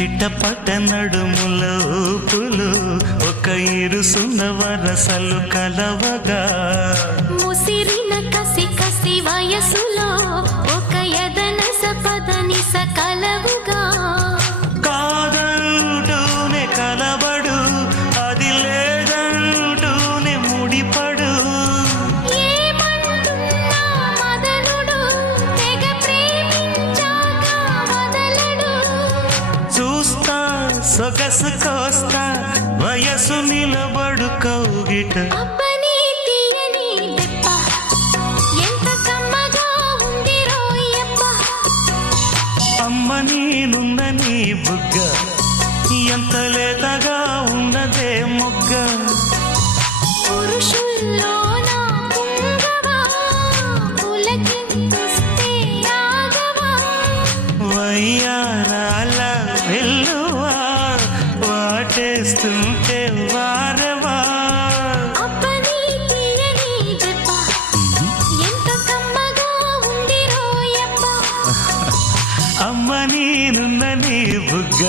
చిట్టపట్ట నడుముల ఊపులు ఒక ఇరుసున్న వరసలు కలవగా ముసిరిన కసి కసి వయసులో ఒక యదన సపదని సకలవుగా కాదంటూనే కలబడు అది లేదంటూనే ముడిపడు ఏమంటున్నా మదనుడు తెగ ప్రేమించాక వదలడు చూస్తా సొగసు కోస్తా వయసు నిలబడు కౌగిట అబ్బని తీయని దెబ్బ ఎంత కమ్మగా ఉంది రోయప్ప అమ్మ నేనున్న నీ బుగ్గ ఎంత లేతగా ఉన్నదే మొగ్గ పురుషుల్లో నా పుంగవా పులకింతుస్తే ఆగవా వయ్యారాల వెల్లువా వాటేస్తుంటే వారవా అబ్బని తీయని దెబ్బ ఎంత కమ్మగా ఉంది రోయప్ప అమ్మ నేనున్న నీ బుగ్గ